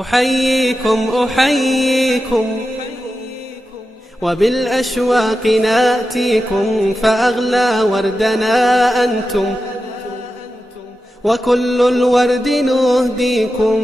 أحييكم أحييكم وبالأشواق ناتيكم، فأغلى وردنا أنتم وكل الورد نهديكم.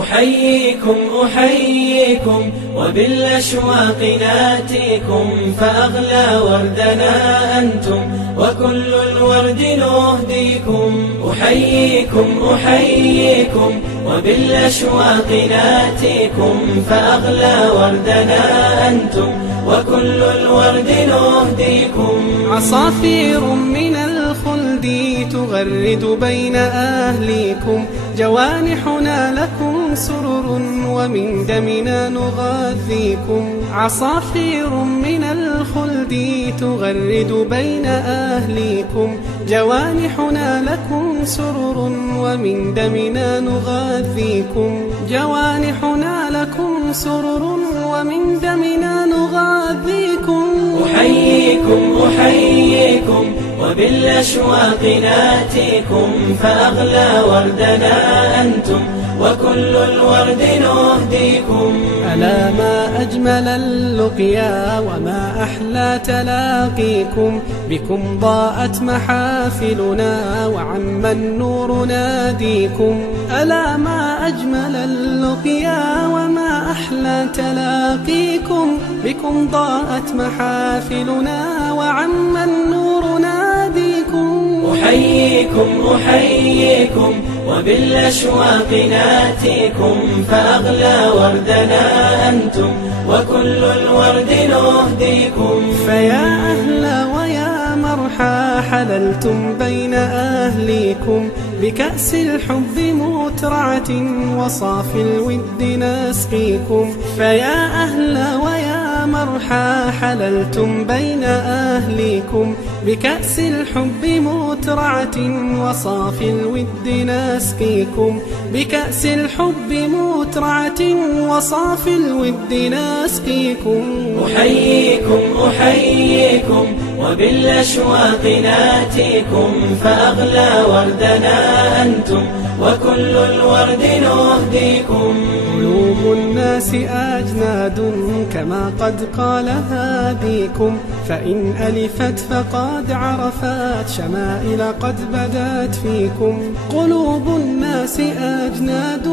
أحييكم أحييكم وبالأشواق ناتيكم، فأغلى وردنا أنتم وكل الورد نهديكم. أحييكم أحييكم وبالأشواق ناتيكم، فأغلى وردنا أنتم وكل الورد نهديكم. عصافير من الخلد تغرد بين أهليكم، جوانحنا لكم سرر ومن دمنا نغذيكم. عصافير من الخلد تغرد بين أهليكم، جوانحنا لكم سرر ومن دمنا نغذيكم. جوانحنا لكم سرر ومن دمنا نغذيكم. أحييكم أحييكم وبالأشواق ناتيكم، فأغلى وردنا أنتم وكل الورد نهديكم. ألا ما أجمل اللقيا وما أحلى تلاقيكم، بكم ضاءت محافلنا وعم النور ناديكم. ألا ما أجمل اللقيا وما أحلى تلاقيكم، بكم ضاءت محافلنا وعم النور ناديكم. أحييكم أحييكم وبالأشواق ناتيكم، فأغلى وردنا أنتم وكل الورد نهديكم. فيا أهلا ويا مرحى حللتم بين أهليكم، بكأس الحب مترعة وصافي الود نسقيكم. فيا أهلا ويا مرحى حللتم بين أهليكم، بكأس الحب مترعة وصافي الود نسقيكم. بكأس الحب مترعة وصافي الود نسقيكم. أحييكم أحييكم وبالأشواق ناتيكم، فأغلى وردنا أنتم وكل الورد نهديكم. قلوب الناس أجناد كما قد قال هاديكم، فإن ألفت فقد عرفت شمائل قد بدت فيكم. قلوب الناس أجناد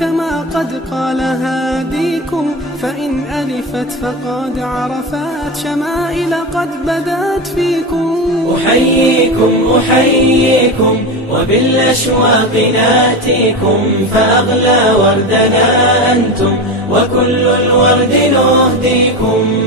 كما قد قال هاديكم، فإن ألفت فقد عرفت شمائل قد بدت فيكم. أحييكم أحييكم وبالأشواق ناتيكم، فأغلى وردنا أنتم وكل الورد نهديكم.